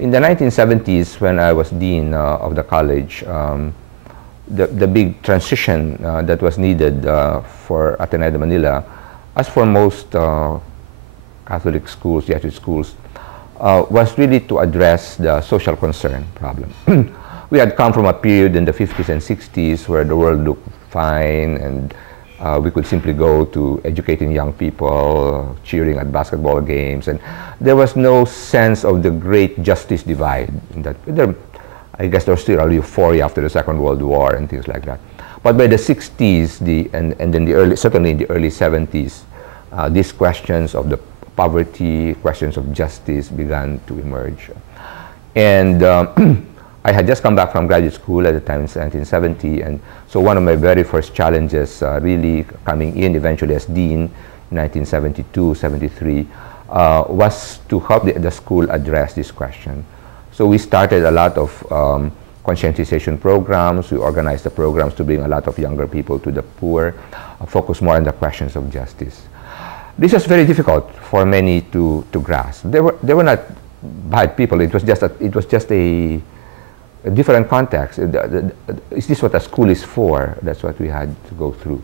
In the 1970s, when I was dean of the college, the big transition that was needed for Ateneo de Manila, as for most Catholic schools, Jesuit schools, was really to address the social concern problem. We had come from a period in the 50s and 60s where the world looked fine and we could simply go to educating young people, cheering at basketball games, and there was no sense of the great justice divide. I guess there was still a euphoria after the Second World War and things like that. But by the 60s, and then certainly in the early 70s, these questions of the poverty, questions of justice began to emerge. And I had just come back from graduate school at the time in 1970, and so one of my very first challenges, really coming in eventually as dean in 1972, 73, was to help the school address this question. So we started a lot of conscientization programs. We organized the programs to bring a lot of younger people to the poor, focus more on the questions of justice. This was very difficult for many to grasp. They were not bad people. It was just a different context. Is this what a school is for? That's what we had to go through.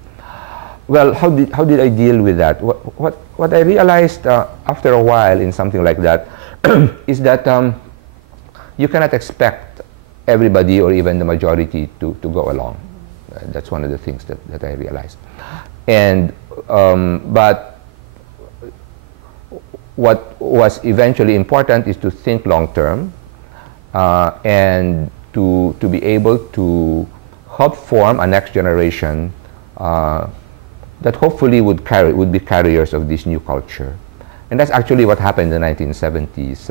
Well, how did I deal with that? What I realized after a while in something like that is that you cannot expect everybody or even the majority to go along. That's one of the things that I realized. And but what was eventually important is to think long term and to be able to help form a next generation that hopefully would be carriers of this new culture. And that's actually what happened in the 1970s.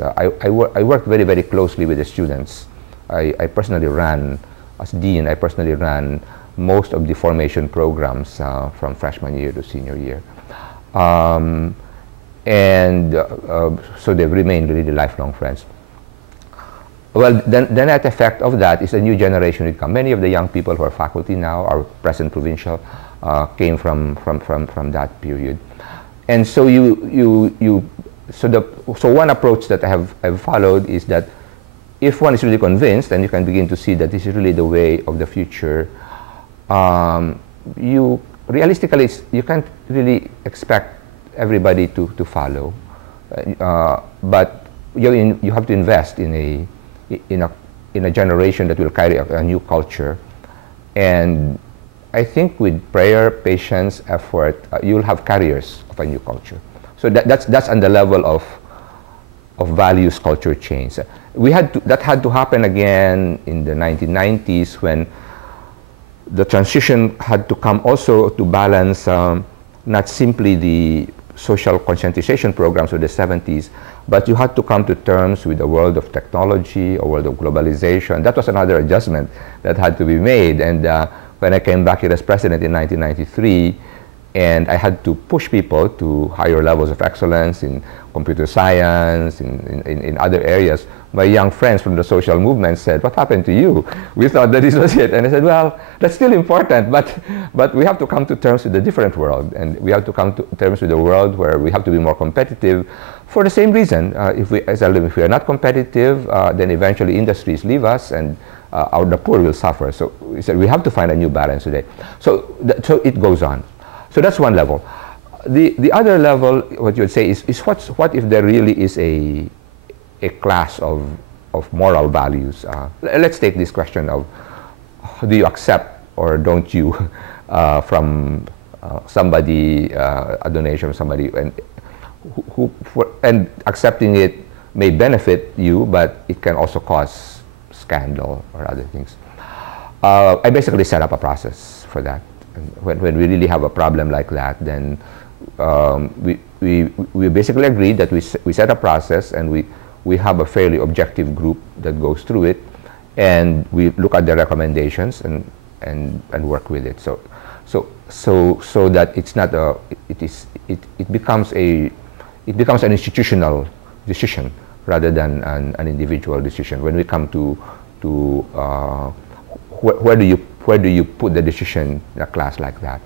I worked very, very closely with the students. I personally ran, as dean, I personally ran most of the formation programs from freshman year to senior year. So they've remained really lifelong friends. Well, then the net effect of that is a new generation would come. Many of the young people who are faculty now, our present provincial, came from that period. And so so one approach that I've followed is that if one is really convinced and you can begin to see that this is really the way of the future, realistically you can't really expect everybody to follow, but you have to invest in a generation that will carry a new culture. And I think with prayer, patience, effort, you'll have carriers of a new culture. So that's on the level of values culture change. That had to happen again in the 1990s when the transition had to come also to balance not simply the social conscientization programs of the 70s, but you had to come to terms with the world of technology, a world of globalization. That was another adjustment that had to be made. And when I came back here as president in 1993, and I had to push people to higher levels of excellence in computer science, in other areas, my young friends from the social movement said, "What happened to you? We thought that this was it." And I said, "Well, that's still important, but we have to come to terms with a different world, and we have to come to terms with a world where we have to be more competitive for the same reason. If we are not competitive, then eventually industries leave us, and the poor will suffer." So we said we have to find a new balance today. So it goes on. So that's one level. The other level, what you would say is what if there really is a class of moral values? Let's take this question of do you accept or don't you from somebody, a donation from somebody, and accepting it may benefit you, but it can also cause scandal or other things. I basically set up a process for that. And when we really have a problem like that, then we basically agreed that we set a process, and we have a fairly objective group that goes through it, and we look at the recommendations and work with it. So that it's not it becomes an institutional decision rather than an individual decision. When we come to where do you put the decision in a class like that?